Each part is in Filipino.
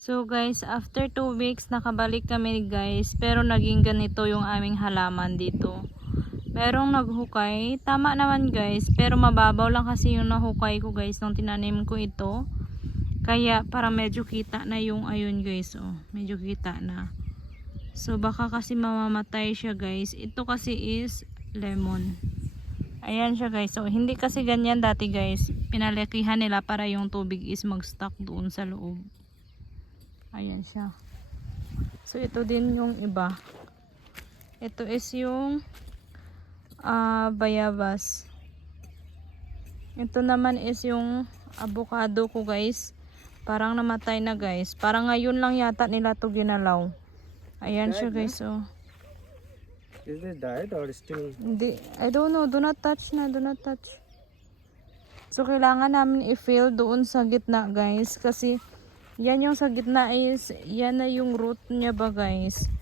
So guys, after 2 weeks nakabalik kami guys, pero naging ganito yung aming halaman dito. Merong naghukay, tama naman guys, pero mababaw lang kasi yung nahukay ko guys nung tinanim ko ito. Kaya para medyo kita na yung ayun guys, oh, medyo kita na. So baka kasi mamamatay siya guys. Ito kasi is lemon. Ayan siya guys. So hindi kasi ganyan dati guys. Pinalakihan nila para yung tubig is mag-stock doon sa loob. Ayan siya. So ito din yung iba. Ito is yung bayabas. Ito naman is yung avocado ko guys. Parang namatay na guys. Parang ngayon lang yata nila to ginalaw. Ayan siya guys. Oh. Is it died or still? Hindi, I don't know. Do not touch na. Do not touch. So kailangan namin i-fill doon sa gitna guys. Kasi yan yung sa gitna is, yan na yung root niya ba guys.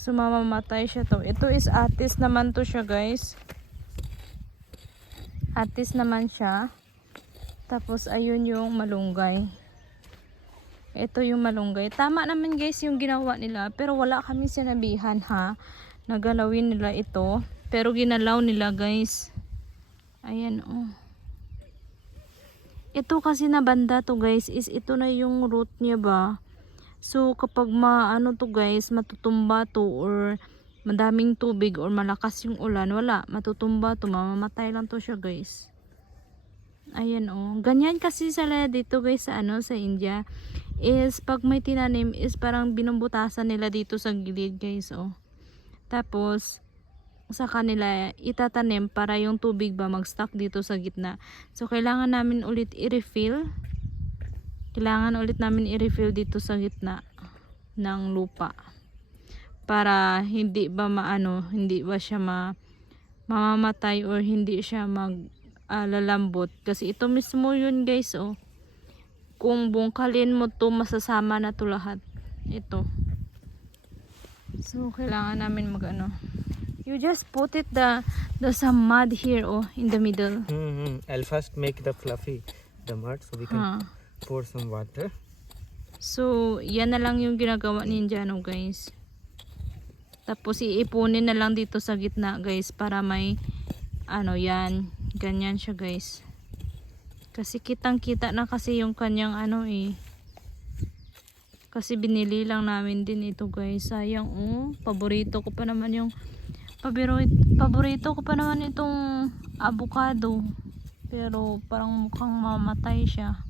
So mamamatay siya to. Ito is atis naman to siya guys. Atis naman siya. Tapos ayun yung malunggay. Ito yung malunggay. Tama naman guys yung ginawa nila. Pero wala kami sinabihan ha. Nagalawin nila ito. Pero ginalaw nila guys. Ayan oh. Ito kasi na banda to guys is ito na yung root niya ba. So kapag maano to guys, matutumba to or madaming tubig or malakas yung ulan, wala, matutumba to, mamamatay lang to siya guys. Ayan oh. Ganyan kasi sila dito guys sa ano sa India. Is pag may tinanim is parang binumbutasan nila dito sa gilid guys oh. Tapos sa kanila itatanim para yung tubig ba mag-stock dito sa gitna. So kailangan namin ulit i-refill. Kailangan ulit namin i-refill dito sa gitna ng lupa. Para hindi ba maano, hindi ba siya mamamatay or hindi siya lalambot. Kasi ito mismo yun guys oh. Kung bungkalin mo to, masasama na to lahat. Ito. So kailangan namin mag-ano. You just put it the some mud here oh in the middle. I'll first make the fluffy the mud so we can pour some water. So yan na lang yung ginagawa ni Indiano guys. Tapos iipunin na lang dito sa gitna guys para may ano yan. Ganyan siya guys. Kasi kitang kita na kasi yung kanyang ano eh. Kasi binili lang namin din ito guys. Sayang oh. Paborito ko pa naman itong avocado. Pero parang mukhang mamatay siya.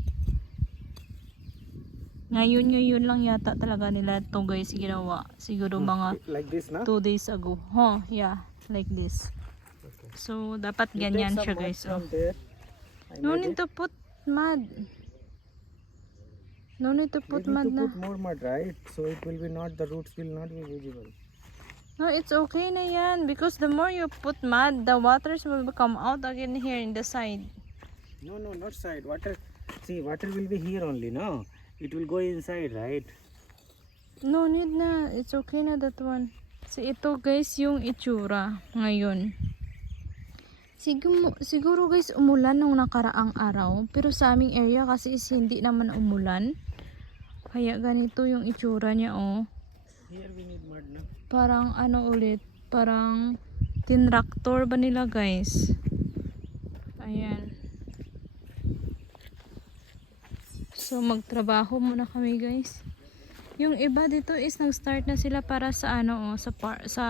Ngayon lang yata talaga nila ito guys ginawa. Siguro mga like this, na? 2 days ago. Oh, yeah. Like this. Okay. So dapat ganyan siya guys. Oh. No need to put mud. No need to put mud na. Put more mud, right? So it will be not, the roots will not be visible. No, it's okay na yan. Because the more you put mud, the waters will come out again here in the side. No, not side. Water, see, water will be here only, no? It will go inside, right? No need na. It's okay na that one. So ito guys yung itsura ngayon. Siguro guys umulan nung nakaraang araw. Pero sa aming area kasi is hindi naman umulan. Kaya ganito yung itsura niya oh. Here we need mud, no? Parang ano ulit. Parang tinraktor ba nila guys. Ayan. So magtrabaho muna kami guys. Yung iba dito is nag-start na sila para sa ano oh, sa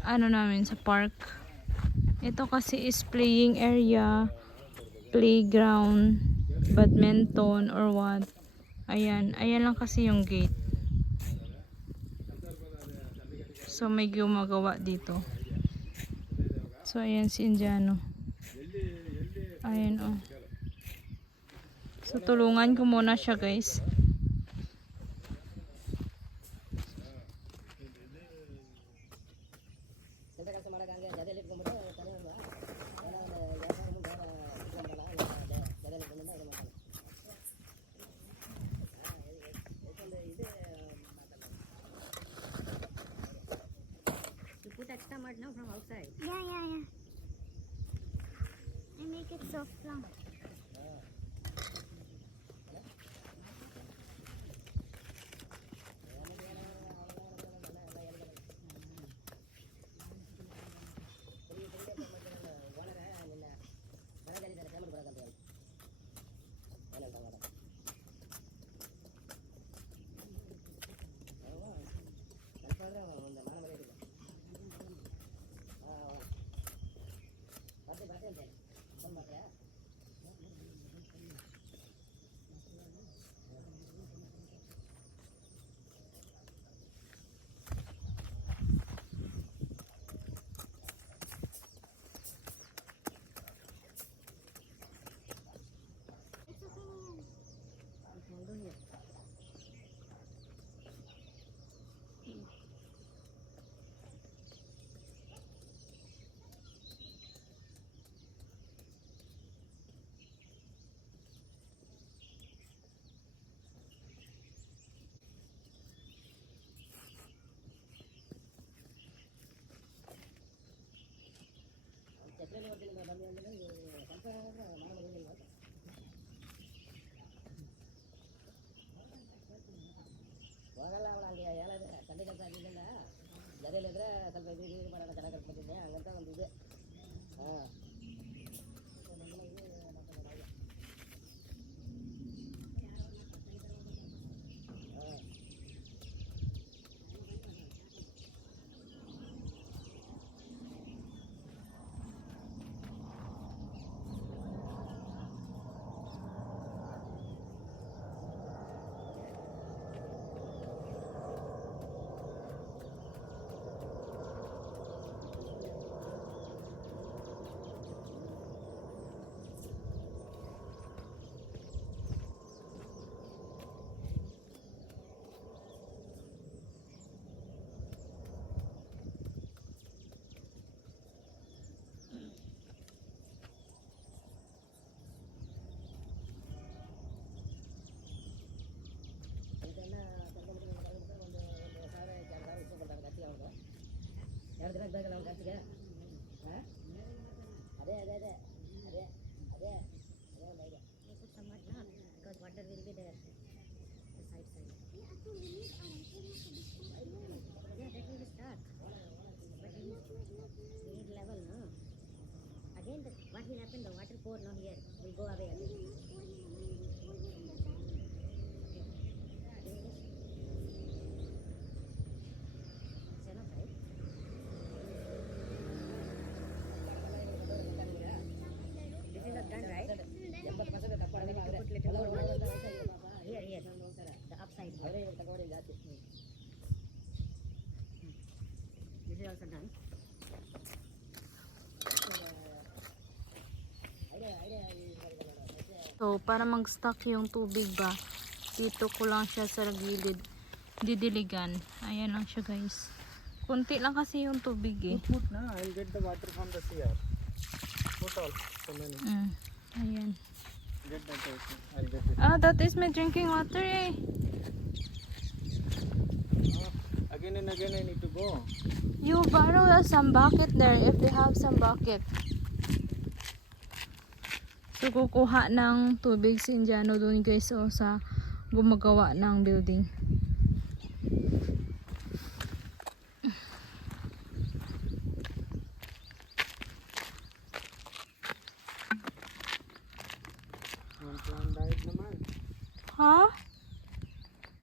ano namin sa park. Ito kasi is playing area, playground, badminton or what. Ayan lang kasi yung gate. So may gumagawa dito. So ayan si Indiano. Ayan oh. So tulungan ko muna siya guys. Extra mud now from outside. Yeah. I make it soft lang. You put some mud now because water will be there. The side side. Yeah, that will be stuck. But we need level, no? Again, what will happen? The water pour now here will go away again. It's enough, right? This is not done, right? You put little more mud. Here, the upside. This is also done. So, para mag-stock yung tubig ba, dito ko lang siya sa gilid didiligan. Ayan lang siya guys. Kunti lang kasi yung tubig eh. Put na, I'll get the water from the CR. Put all, so many. Ayan. Get that also, I'll get it. Ah, that is my drinking water eh. Again and again I need to go. You borrow us some bucket there if they have some bucket. So, kukuha ng tubig si Indiano doon guys sa gumagawa ng building.